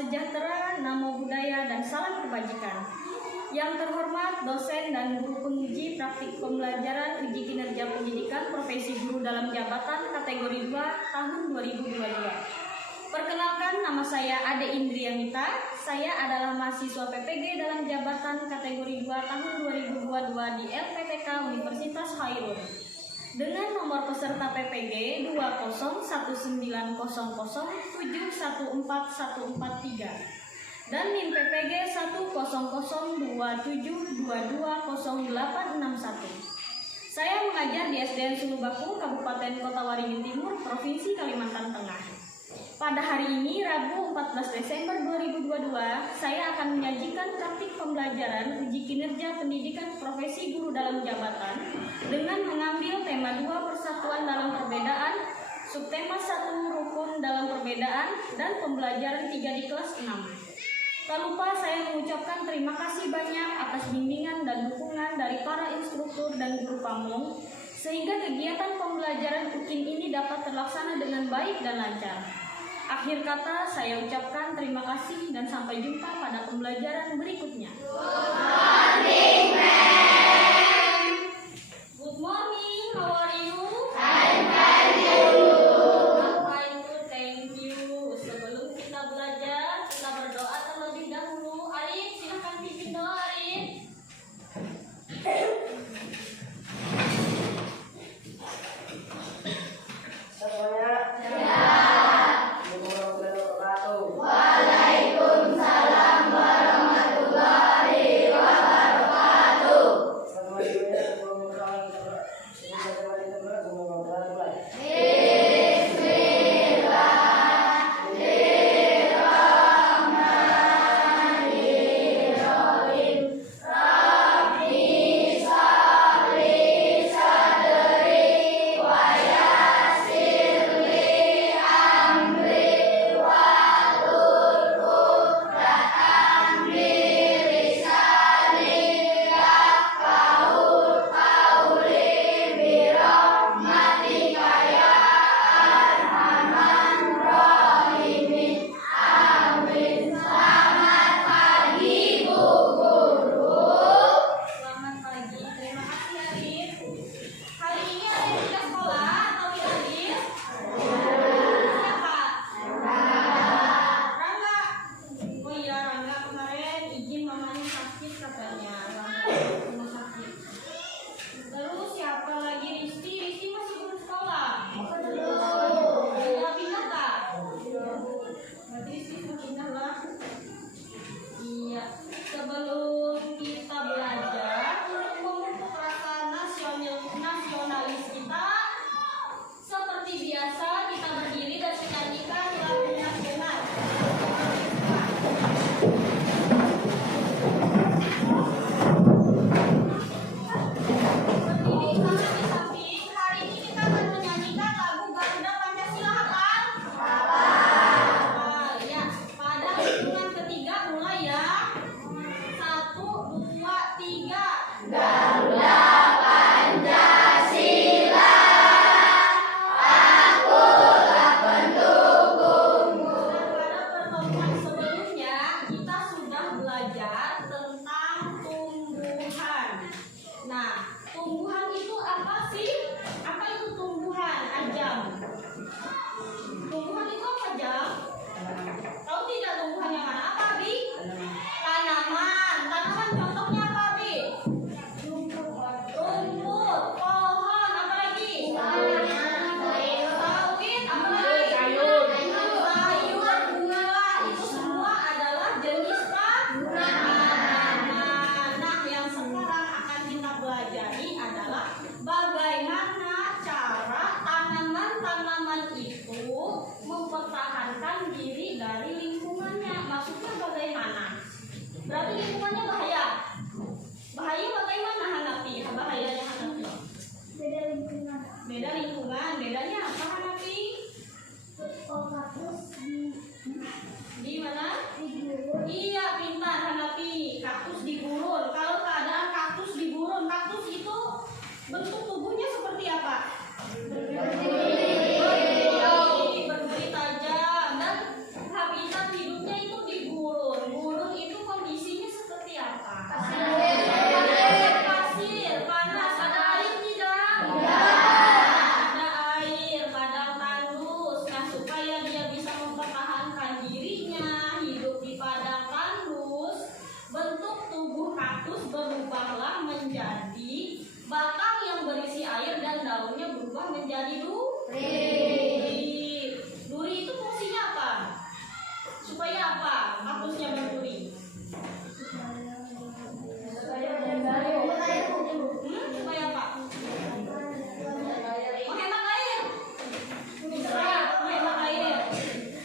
sejahtera, namo buddhaya, dan salam kebajikan. Yang terhormat dosen dan guru penguji praktik pembelajaran uji kinerja pendidikan profesi guru dalam jabatan kategori 2 tahun 2022. Perkenalkan, nama saya Ade Indrianita. Saya adalah mahasiswa PPG dalam jabatan kategori 2 tahun 2022 di LPTK Universitas Khairul. Dengan nomor peserta PPG 2019007144143 dan NIM PPG 10027220861. Saya mengajar di SDN Sulubaku, Kabupaten Kota Waringin Timur, Provinsi Kalimantan Tengah. Pada hari ini, Rabu 14 Desember 2022, saya akan menyajikan praktik pembelajaran uji kinerja pendidikan profesi guru dalam jabatan dengan mengambil tema 2 persatuan dalam perbedaan, subtema 1 rukun dalam perbedaan, dan pembelajaran 3 di kelas 6. Tak lupa saya mengucapkan terima kasih banyak atas bimbingan dan dukungan dari para instruktur dan guru pamong, sehingga kegiatan pembelajaran UKIN ini dapat terlaksana dengan baik dan lancar. Akhir kata, saya ucapkan terima kasih dan sampai jumpa pada pembelajaran berikutnya. Good morning, ma'am. Good morning, how are you? I'm fine, thank you. I'm fine too, thank you. Sebelum kita belajar, kita berdoa terlebih dahulu. Arif, silakan pimpin doa, Arif. Habitat dan daunnya berubah menjadi duri. Duri itu fungsinya apa? Supaya apa kaktusnya berduri? Supaya apa? Menghemat air. Menghemat air.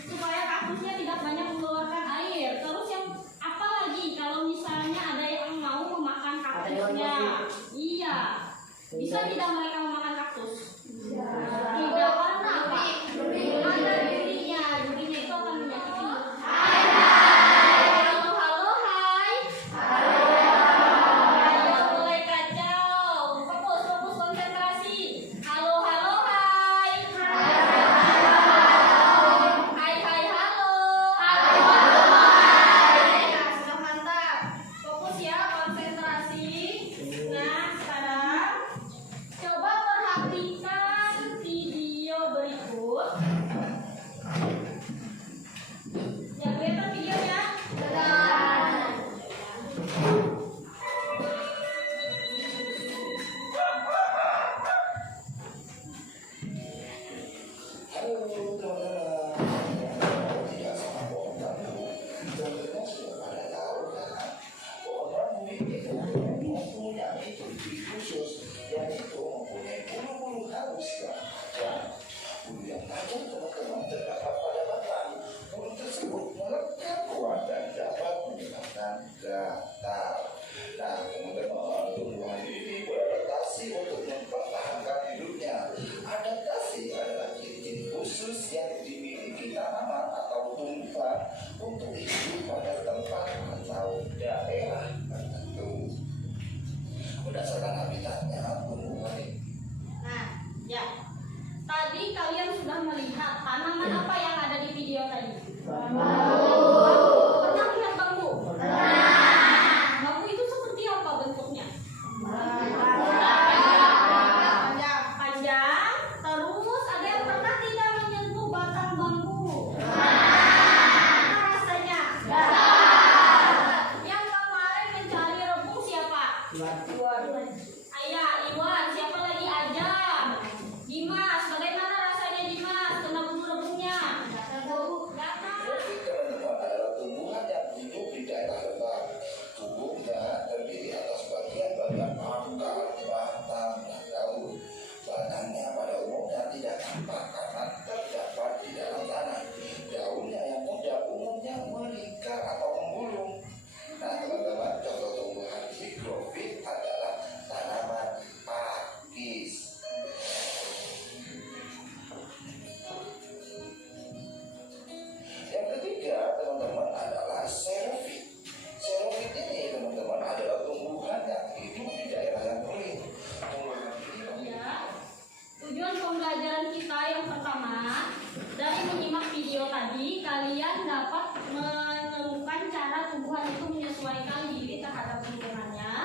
Supaya kaktusnya tidak banyak mengeluarkan air. Terus yang apa lagi kalau misalnya ada yang mau memakan kaktusnya? Iya. Bisa tidak mereka memakan kaktus? Tidak, karena apa? Ada durinya. Durinya itu akan menyakiti. Halo, halo, hai. Ayo mulai kacau. Fokus, fokus, konsentrasi. Halo, halo, hai. Hai, hai, halo. Nah, sudah mantap. Fokus ya, konsentrasi. Nah, sekarang coba perhatikan video berikut. Ya, kelihatan videonya? Halo teman-teman, tidak sama pohon bambu. Tentunya sudah pada tahu kan, pohon bambu itu mempunyai ciri khusus, yaitu mempunyai bulu-bulu halus dan bulu yang tajam teman-teman terdapat pada batang. Bulu tersebut melekat kuat dan dapat menyebabkan gatal. Nah, teman-teman, tumbuhan ini beradaptasi untuk mempertahankan hidupnya. Adaptasi adalah ciri-ciri khusus yang dimiliki tanaman atau tumbuhan untuk hidup pada tempat atau daerah tertentu. Berdasarkan habitatnya, tumbuhan ini. Nah, ya. Tadi kalian sudah melihat tanaman apa yang ada di video tadi? Bambu. Pernah lihat bambu? Bambu itu seperti apa bentuknya? Panjang. Terus ada yang pernah tidak menyentuh batang bambu? Apa rasanya? Yang kemarin mencari rebung siapa? Ayah, Iwan. Siapa lagi? Ajam. Dimas. Bagaimana rasanya Dimas? Kena bumbu rebungnya? Gatal. Tropik teman-teman adalah tumbuhan yang hidup di daerah lembab. Tubuhnya terdiri atas bagian-bagian akar, batang, dan daun. Batangnya pada umumnya tidak tampak karena terdapat di dalam tanah. Daunnya yang muda umumnya melingkar atau menggulung. Nah, teman-teman, contoh tumbuhan higrofit adalah tanaman pakis. Yang ketiga, teman-teman, adalah xerophyte. Xerophyte ini, teman-teman, adalah tumbuhan yang hidup di daerah yang kering. Tumbuhan ini Ya. Tujuan pembelajaran kita yang pertama, dari menyimak video tadi, kalian dapat menemukan cara tumbuhan itu menyesuaikan diri terhadap lingkungannya.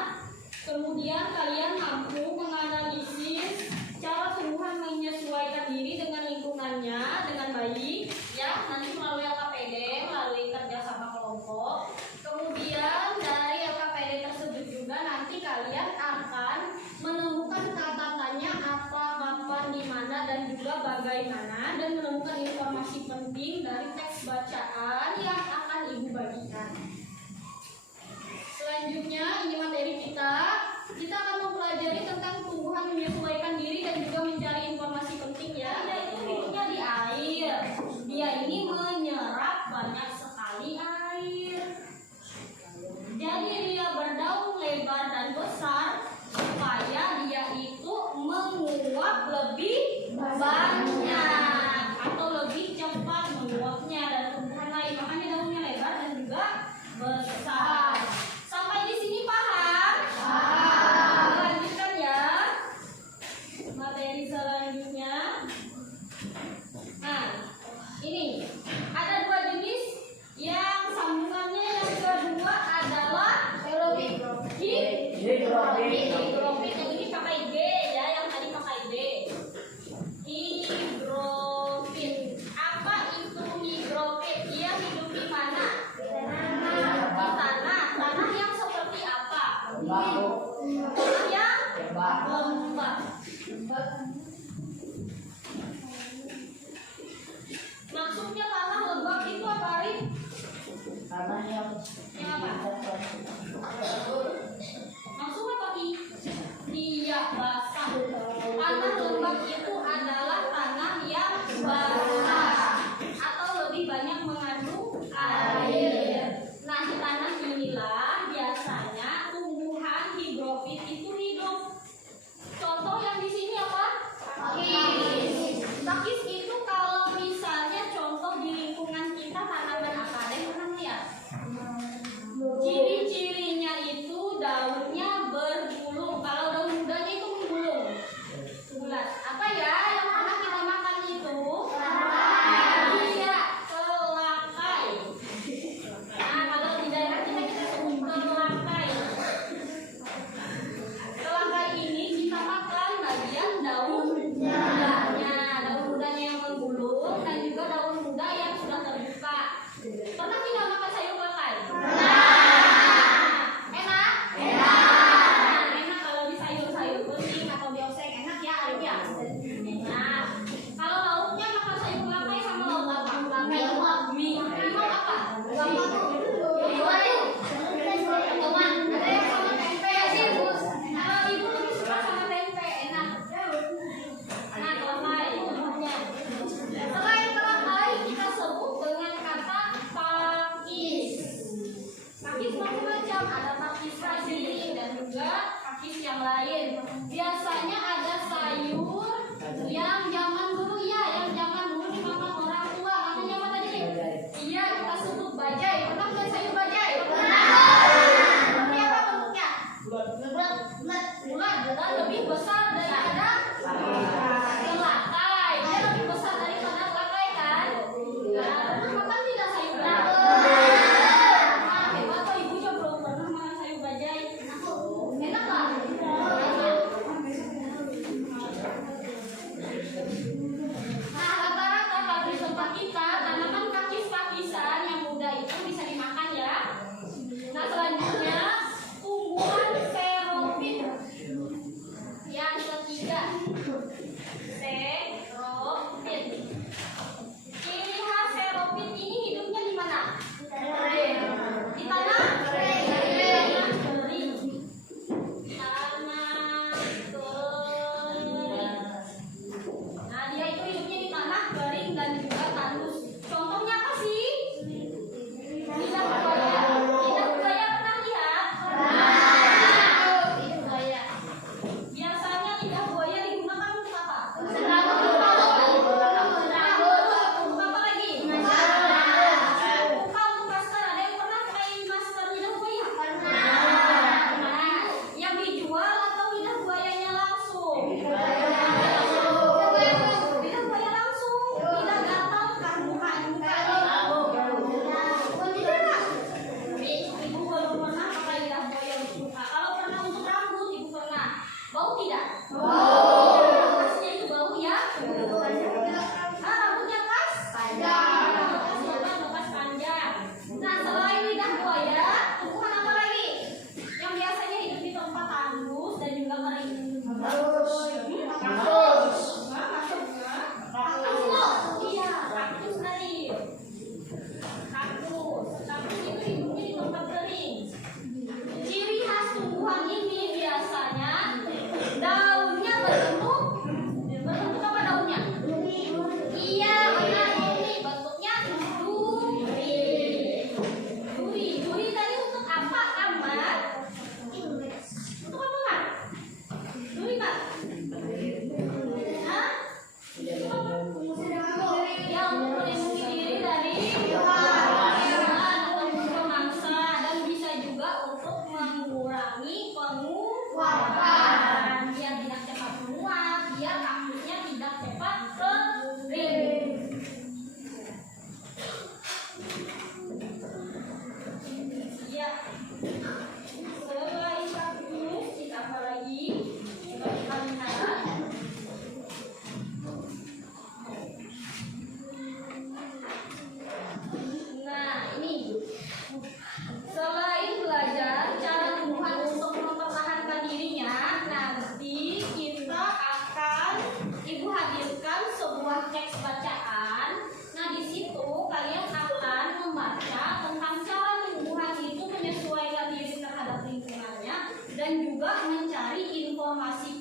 Kemudian kalian mampu menganalisis cara tumbuhan menyesuaikan diri dengan lingkungannya dengan baik, ya, nanti melalui LKPD, melalui kerjasama kelompok. Kemudian dari LKPD tersebut juga nanti kalian akan menemukan catatannya apa, kapan, di mana, dan juga bagaimana, dan menemukan informasi penting dari teks bacaan yang akan ibu bagikan. Selanjutnya ini materi kita akan mempelajari tentang tumbuhan menyesuaikan diri dan juga mencari informasi penting ya. Dia itu hidupnya di air. Dia ini menyerap banyak sekali air. Jadi dia berdaun lebar dan besar supaya dia itu menguap lebih banyak atau lebih cepat menguapnya dan tumbuhan lain. Makanya daunnya lebar dan juga besar. Sampai di sini paham? Lanjutkan ya. Materi selanjutnya. Nah, ini ada dua jenis yang sambungannya yang kedua adalah higrofit. Yang ini pakai G ya, yang tadi pakai D. Higrofit. Apa itu higrofit? Dia hidup di mana? Di tanah. Tanah yang seperti apa? Tanah yang Lembab. Maksudnya tanah lembab itu apa, Ri? Tanah yang apa? Maksudnya apa, Ki? Iya, basah. Tanah lembab itu adalah tanah yang basah atau lebih banyak mengandung air. Nah, di tanah inilah biasanya tumbuhan higrofit itu hidup. Contoh yang di sini apa? Pakis. Pakis itu kalau misalnya contoh di lingkungan kita tanaman apa? Ada yang pernah lihat? Ciri-cirinya itu daunnya berbulung. Kalau daun mudanya itu menggulung. Bulat. Apa ya yang pernah kita makan itu? Iya, kelakai. Nah, kalau di daerah kita sebut kelakai. Kelakai ini kita makan bagian daun mudanya. Daun mudanya yang menggulung dan juga daun muda yang sudah terbuka. Pernah tidak makan sayur kelakai? Enak? Enak kalau di sayur-sayur bening atau dioseng enak ya, Arif ya? Enak. Kalau lauknya makan sayur kelakai sama lauk apa? Mie. Limau apa? Ada yang sama tempe ya, Ibu? Kalau Ibu lebih suka sama tempe, enak. Nah, kelakai contohnya. Selain kelakai kita sebut dengan kata pakis. Pakis macam-macam, ada pakis Brazil dan juga pakis yang lain. Biasanya ada sayur yang zaman dulu dimakan orang tua. Namanya apa tadi? Iya, kita sebut bajai. Pernah lihat sayur bajai? Seperti apa bentuknya? Bulat dan lebih besar daripada kelakai. Dia lebih besar daripada kelakai kan? Nah, makan tidak sayur bajai? Hebat kok, Ibu juga belum pernah makan sayur bajai. Enak lah. Nah, rata-rata kalau di tempat kita tanaman pakis-pakisan yang muda itu bisa dimakan ya. Nah, selanjutnya tumbuhan xeropit. Yang ketiga, xeropit. Ciri khas xeropit ini hidupnya di mana? Di tanah kering. Tanah kering. Nah, dia itu hidupnya di tanah kering dan juga tandus. Contohnya apa sih? Lidah buaya. Lidah buaya pernah lihat? Lidah buaya. Biasanya lidah buaya digunakan untuk apa? Untuk apa lagi? Bukan untuk masker. Ada yang pernah pakai masker lidah buaya? Nah, yang dijual atau lidah buayanya langsung? Lidah buaya langsung. Tidak gatal kan muka-muka. Tidak. Ibu belum pernah pakai lidah buaya untuk muka. Kalau pernah untuk rambut, Ibu pernah. Bau tidak? Pastinya itu bau ya. Nah, rambutnya pas? Lepas panjang. Nah, selain lidah buaya, tumbuhan apa lagi? Yang biasanya hidup di tempat tandus dan juga kering. Kaktus. Iya, kaktus tadi. Kaktus itu hidupnya di tempat kering. Ciri khas tumbuhan ini biasanya daunnya berbentuk apa daunnya? Iya, benar duri. Bentuknya duri. Duri tadi untuk apa, Amar? Untuk apa, Mak? Duri, Mak?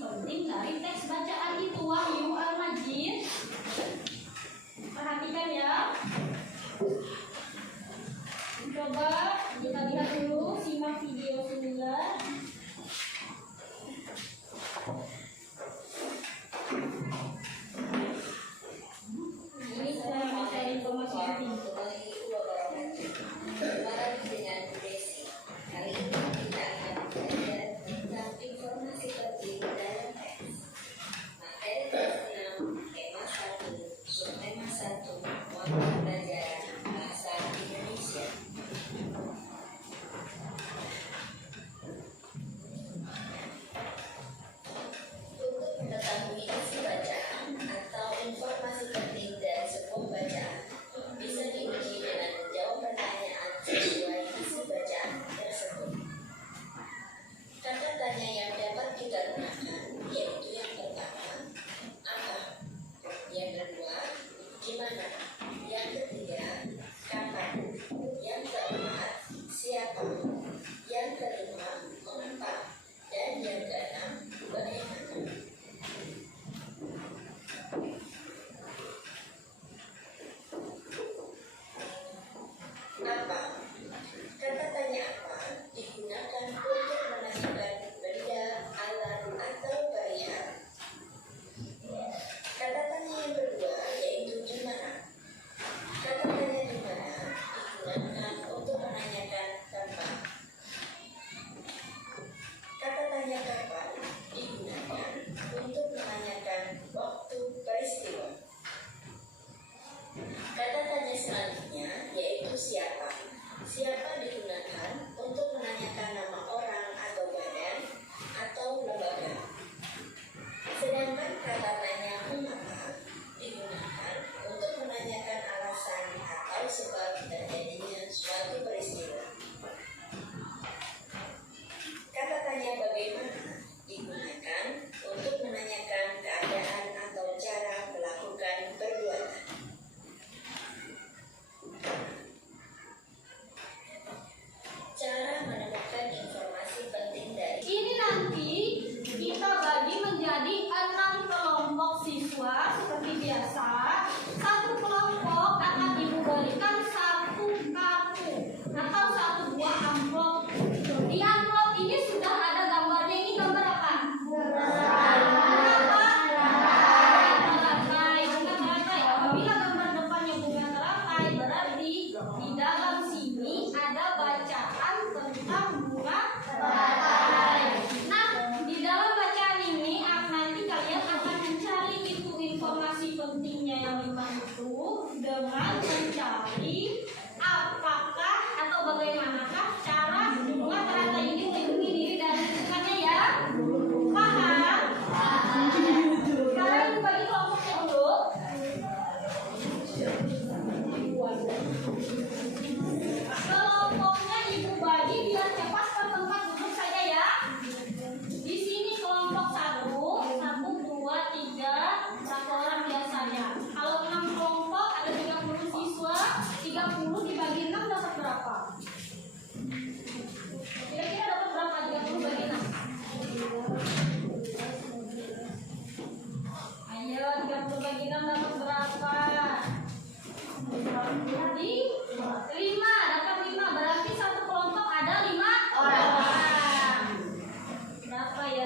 penting dari teks bacaan itu. Wahyu Al-Majid. Perhatikan ya. Coba kita lihat dulu, simak video semula. Ini saya mencari informasi penting. Kali ini kita akan belajar tentang informasi penting dalam teks. Materi kelas 6, tema 1, subtema 1, mata pelajaran bahasa Indonesia. Untuk mengetahui isi bacaan atau informasi penting dari sebuah bacaan, bisa diuji dengan menjawab pertanyaan sesuai isi bacaan tersebut. Kata tanya yang dapat kita gunakan yaitu yang pertama, apa? Yang kedua, gimana? Yang ketiga, kapan? Yang keempat, siapa? Yang kelima, mengapa? Dan yang keenam, bagaimana? Apa? Kata tanya apa digunakan untuk menanyakan benda, alat, atau perihal. Kata tanya yang kedua yaitu gimana. Kata tanya gimana digunakan untuk menanyakan tempat. Kata tanya kapan digunakan untuk menanyakan waktu peristiwa. Kata tanya selanjutnya yaitu siapa. Siapa digunakan untuk menanyakan nama orang atau badan atau lembaga. Sedangkan kata tanya mengapa digunakan untuk menanyakan alasan atau sebab terjadinya suatu peristiwa. Kata tanya bagaimana digunakan untuk menanyakan keadaan atau cara melakukan perbuatan. Cara menemukan informasi penting dari Ini nanti kita bagi menjadi 6 kelompok siswa seperti biasa. Satu kelompok akan Ibu berikan satu kartu atau satu buah amplop. Di amplop ini sudah ada gambarnya. Ini gambar apa? Teratai. Bunga teratai. Apabila gambar depannya bunga teratai, berarti di dalam sini ada bacaan tentang bunga teratai. Nah, di dalam bacaan ini nanti kalian akan mencari itu informasi pentingnya yang 5 itu dengan mencari apakah atau bagaimanakah cara bunga teratai ini melindungi diri dari lingkungannya ya. Paham? Sekarang Ibu bagi kelompoknya dulu. Kelompoknya Ibu bagi biar cepat ke tempat duduk saja ya. Di sini kelompok 1, 2, 3, 1 orang biasanya. Kalau 6 kelompok ada 30 siswa, 30 dibagi 6 dapat berapa? Kira-kira dapat berapa 30 bagi 6? Ayo 30 bagi 6 dapat berapa? Jadi 5, dapat 5. Berarti satu kelompok ada 5 orang. Berapa ya?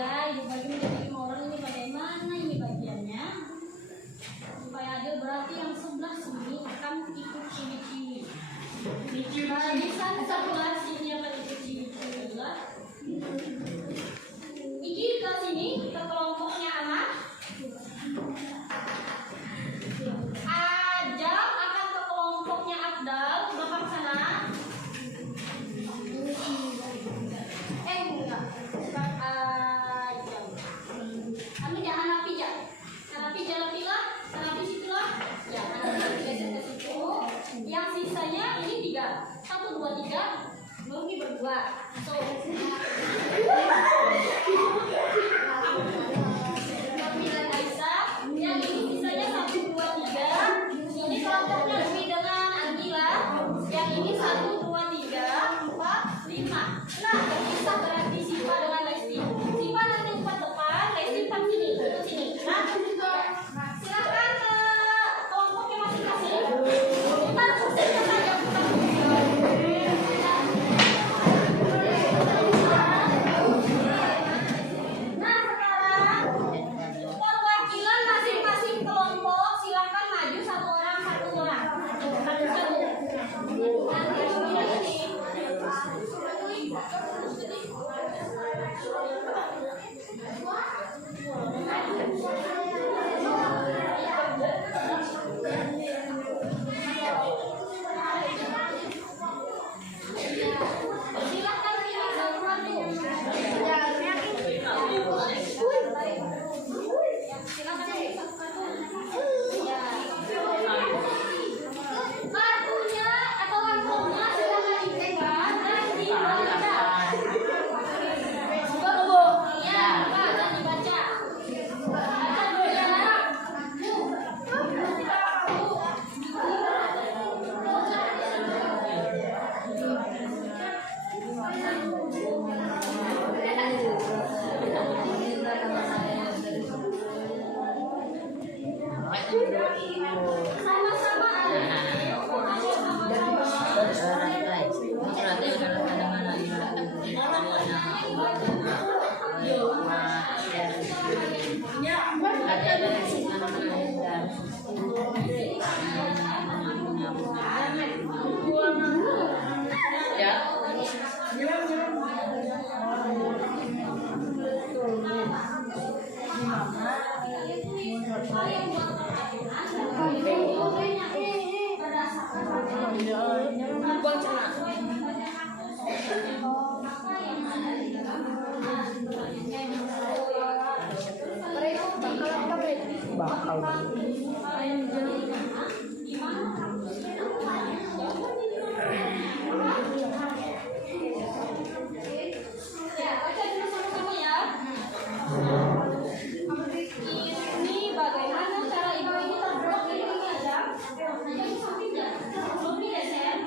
Ini bagaimana cara ibu ini terblok ini aja? Belum nih ya, Sen?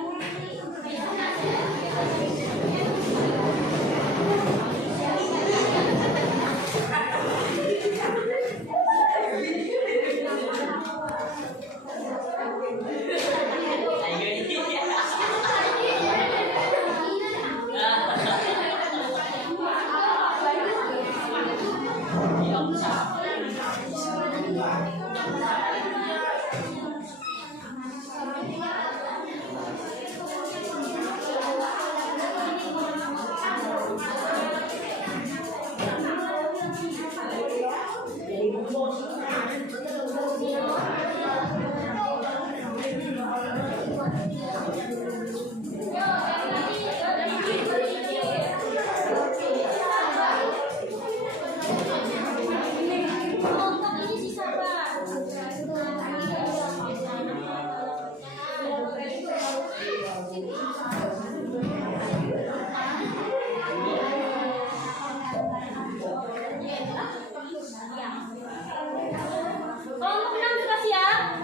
Kelompok 6 sudah siap?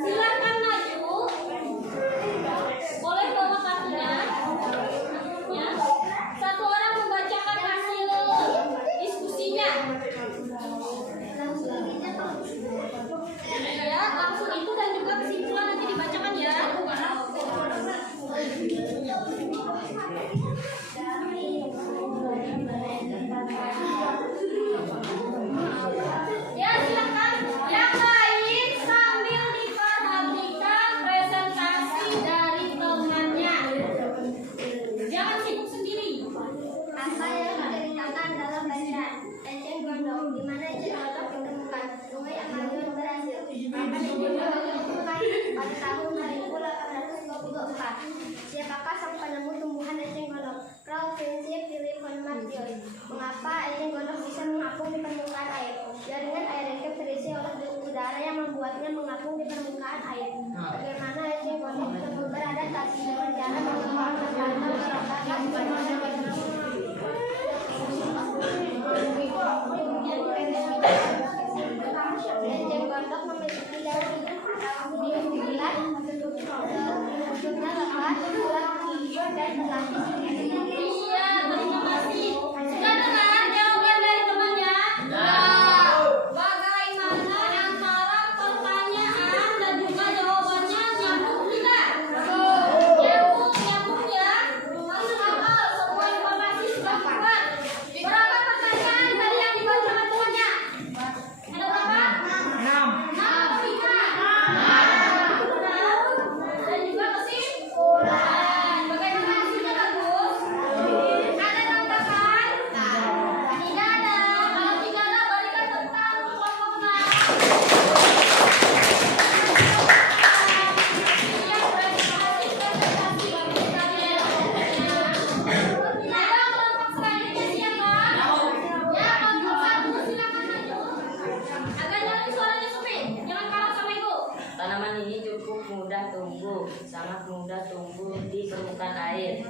Silakan maju. Boleh bawa kartunya. Ya. Satu orang membacakan hasil diskusinya. Ya, langsung itu dan juga kesimpulan nanti dibacakan ya. Ya, silakan. Yang lain sambil diperhatikan presentasi dari temannya. Jangan sibuk sendiri. Apa yang diceritakan dalam bacaan eceng gondok, di mana eceng gondok ditemukan? Sungai Amazon berhasil. Kapan eceng gondok ditemukan? Pada tahun 1824. Siapakah sang penemu tumbuhan eceng gondok? Ralph Vincent Philip von Matthews. Mengapa eceng gondok bisa mengapung di permukaan air? Jaringan aeroskop terisi oleh udara yang membuatnya mengapung di permukaan air. Bagaimana eceng gondok tersebut beradaptasi dengan cara mengembang berpantau ke rotan eceng gondok memiliki daun bulat, bentuknya lebat, hijau dan berlapis. Iya, terima kasih. Sudah dengar jawaban dari temannya? Bagaimana antara pertanyaan dan juga jawabannya nyambung tidak? Nyambung ya. Masuk akal, semua informasi sudah kuat. Berapa pertanyaan tadi yang dibacakan temannya? Ada berapa? 6 atau 5? 6. Dan juga kesimpulan. Bagaimana hasilnya, bagus? Ada contohan? Tidak ada. Kalau tidak ada, balikan tentang kelompok 6. Yang presentasi bagi kalian. Ada kelompok selanjutnya siapa? Ya, kelompok 1 silakan maju. Agak nyalain suaranya Supi. Jangan kalah sama ibu. Tanaman ini cukup mudah tumbuh, sangat mudah tumbuh di permukaan air,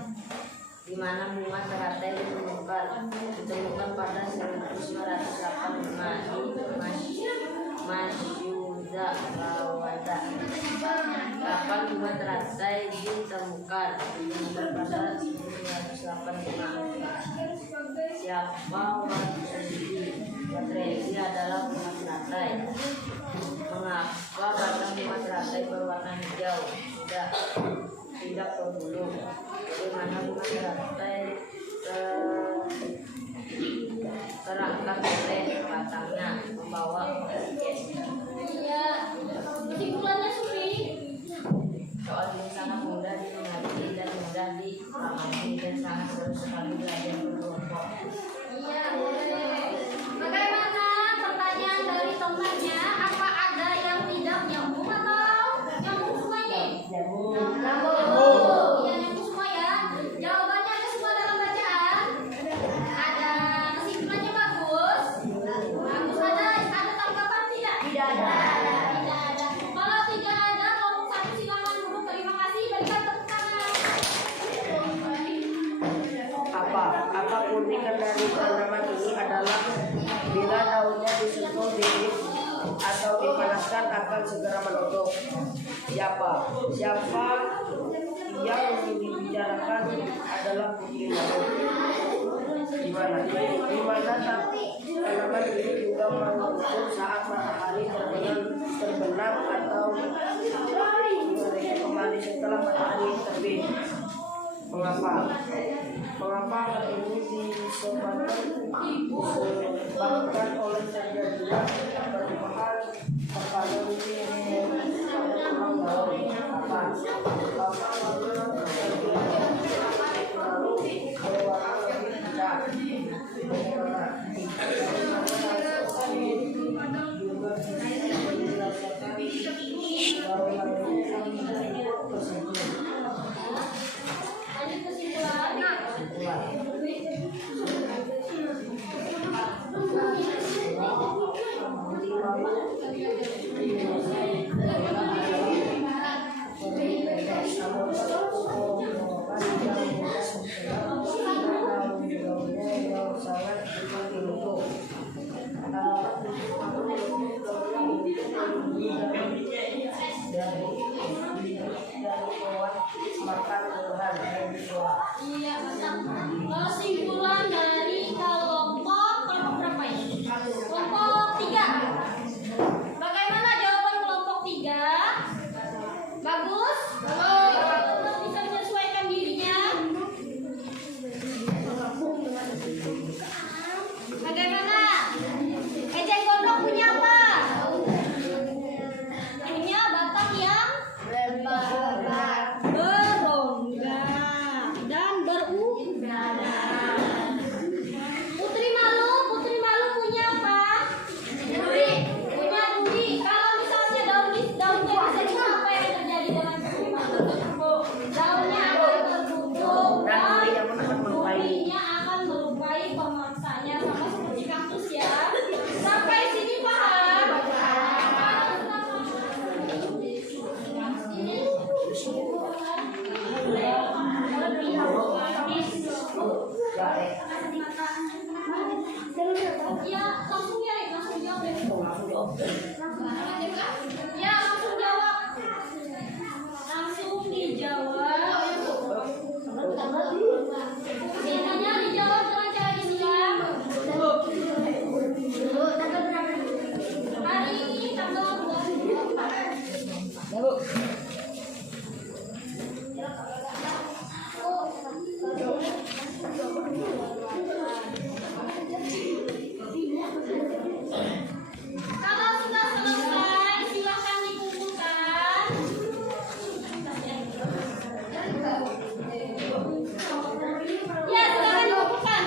di mana bunga teratai ditemukan pada 1985 di Masyuza, Rawada. Kapan bunga teratai ditemukan? Pada 1985. Siapa Watredi adalah bunga teratai. Mengapa batang bunga teratai berwarna hijau? Tidak berbulu. Bagaimana bunga teratai terangkat oleh batangnya membawa oksigen? Iya. Kesimpulannya Supi. Soal ini sangat mudah dimengerti dan mudah dipahami dan sangat seru sekali belajar berkelompok. Iya, boleh. Bagaimana pertanyaan dari teman akan segera menutup. Siapa yang dibicarakan adalah Putri Malu. Di mana tanaman ini juga menutup saat matahari terbenam atau kembali setelah matahari terbit. Mengapa hal ini disebabkan oleh terjadinya perubahan terkadang pada tulang daun kapan lalu berwarna lebih pucat. Juga Kesimpulan dari kelompok berapa ini? Kelompok 3. Bagaimana jawaban kelompok 3? Bagus? Bisa menyesuaikan dirinya? Bagaimana? Ejek gondok punya apa? Punya batang yang berongga dan berudara. Putri Malu punya apa? Punya duri. Kalau misalnya daunnya bisa apa yang terjadi dengan Putri Malu? Daunnya akan tertutup dan durinya akan melukai pemangsanya, sama seperti kaktus ya. Sampai sini paham? Ya, langsung jawab deh. Ya, langsung jawab. Langsung dijawab. Biasanya dijawab dengan cara gini ya. Hari ini tanggal 24. Kalau sudah selesai, silakan dikumpulkan. Ya, silakan dikumpulkan.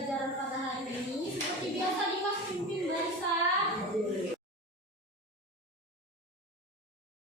ajaran